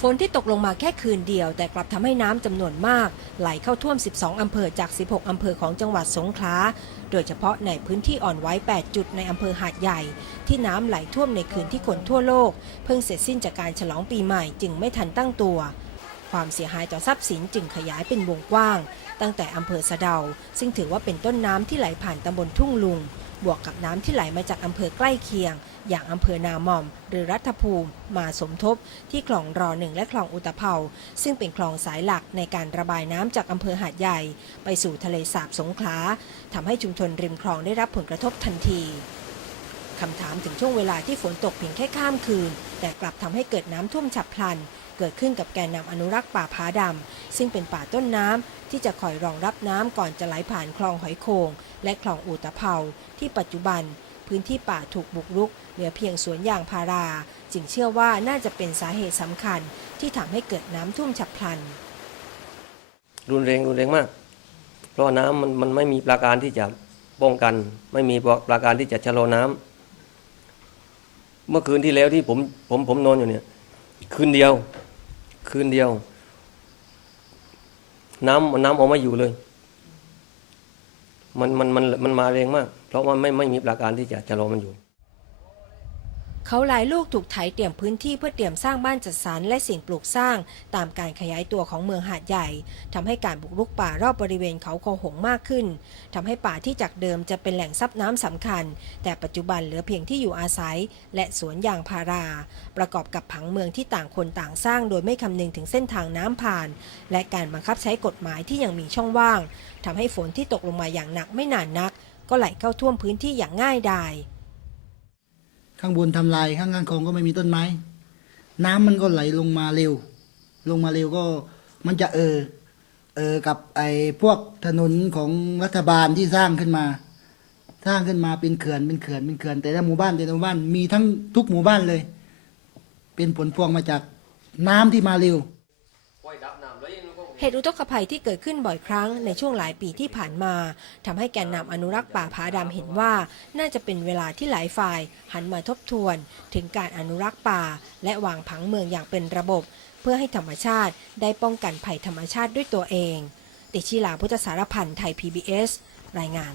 ฝนที่ตกลงมาแค่คืนเดียว แต่กลับทำให้น้ำจำนวนมาก ไหลเข้าท่วม 12 อำเภอจาก 16 อำเภอของจังหวัดสงขลา โดยเฉพาะในพื้นที่อ่อนไหว 8 จุดในอำเภอหาดใหญ่ ที่น้ำไหลท่วมในคืนที่คนทั่วโลก เพิ่งเสร็จสิ้นจากการฉลองปีใหม่จึงไม่ทันตั้งตัว ความเสียหายต่อทรัพย์สินจึงขยายเป็นวงกว้าง ตั้งแต่อำเภอสะเดา ซึ่งถือว่าเป็นต้นน้ำที่ไหลผ่านตำบลทุ่งลุง บวกกับน้ำที่ไหลมาจากอำเภอใกล้เคียง อย่างอำเภอนาหม่อม หรือรัฐภูมิ มาสมทบ ที่คลองรอหนึ่งและคลองอุตภเปาซึ่งเป็นคลองสายหลักในการระบายน้ำจากอำเภอหาดใหญ่ ไปสู่ทะเลสาบสงขลาทำให้ชุมชนริมคลองได้รับผลกระทบทันทีคำถามถึงช่วงเวลาที่ฝนตกเพียงแค่ข้ามคืน แต่กลับทำให้เกิดน้ำท่วมฉับพลัน เกิดขึ้นกับแกนนำอนุรักษ์ป่าผาดำซึ่งเป็นป่าต้นน้ำที่จะคอยรองรับน้ำก่อนจะไหลผ่านคลองหอยโขงและคลองอูตะเภาที่ปัจจุบัน พื้นที่ป่าถูกบุกรุก เหลือเพียงสวนยางพารา จึงเชื่อว่าน่าจะเป็นสาเหตุสำคัญ ที่ทำให้เกิดน้ำท่วมฉับพลัน รุนแรงรุนแรงมาก เพราะน้ำมันมันไม่มีปราการที่จะป้องกัน ไม่มีปราการที่จะชะลอน้ำเมื่อคืนที่แล้วที่ผมผมผมนอนอยู่เนี่ย คืนเดียว คืนเดียว น้ำน้ำออกมาอยู่เลย มันมันมันมันมาแรงมาก เพราะว่าไม่ไม่มีหลัการที่จะชะลอมันอยู่ เขาหลายลูกถูกไถเตรียมพื้นที่เพื่อเตรียมสร้างบ้านจัดสรรและสิ่งปลูกสร้าง ตามการขยายตัวของเมืองหาดใหญ่ทำให้การบุกรุกป่ารอบบริเวณเขาโคหงมากขึ้นทำให้ป่าที่จากเดิมจะเป็นแหล่งซับน้ำสำคัญ แต่ปัจจุบันเหลือเพียงที่อยู่อาศัย และสวนยางพารา ประกอบกับผังเมืองที่ต่างคนต่างสร้าง โดยไม่คำนึงถึงเส้นทางน้ำผ่าน และการบังคับใช้กฎหมายที่ยังมีช่องว่างทำให้ฝนที่ตกลงมาอย่างหนักไม่นานนัก ก็ไหลเข้าท่วมพื้นที่อย่างง่ายดาย ข้างบนทำลายข้างข้างคลองก็ไม่มีต้นไม้ น้ำมันก็ไหลลงมาเร็ว ลงมาเร็วก็มันจะเออเออกับไอ้พวกถนนของรัฐบาลที่สร้างขึ้นมา สร้างขึ้นมาเป็นเขื่อนเป็นเขื่อนเป็นเขื่อน แต่ละหมู่บ้านแต่ละหมู่บ้านมีทั้งทุกหมู่บ้านเลย เป็นผลพวงมาจากน้ำที่มาเร็ว เหตุอุทกภัยที่เกิดขึ้นบ่อยครั้งในช่วงหลายปีที่ผ่านมาทำให้แกนนำอนุรักษ์ป่าผาดำเห็นว่า น่าจะเป็นเวลาที่หลายฝ่าย หันมาทบทวน ถึงการอนุรักษ์ป่า และวางผังเมืองอย่างเป็นระบบ เพื่อให้ธรรมชาติได้ป้องกันภัยธรรมชาติด้วยตัวเองติชิลาพุทธสารพันธ์ไทย PBS รายงาน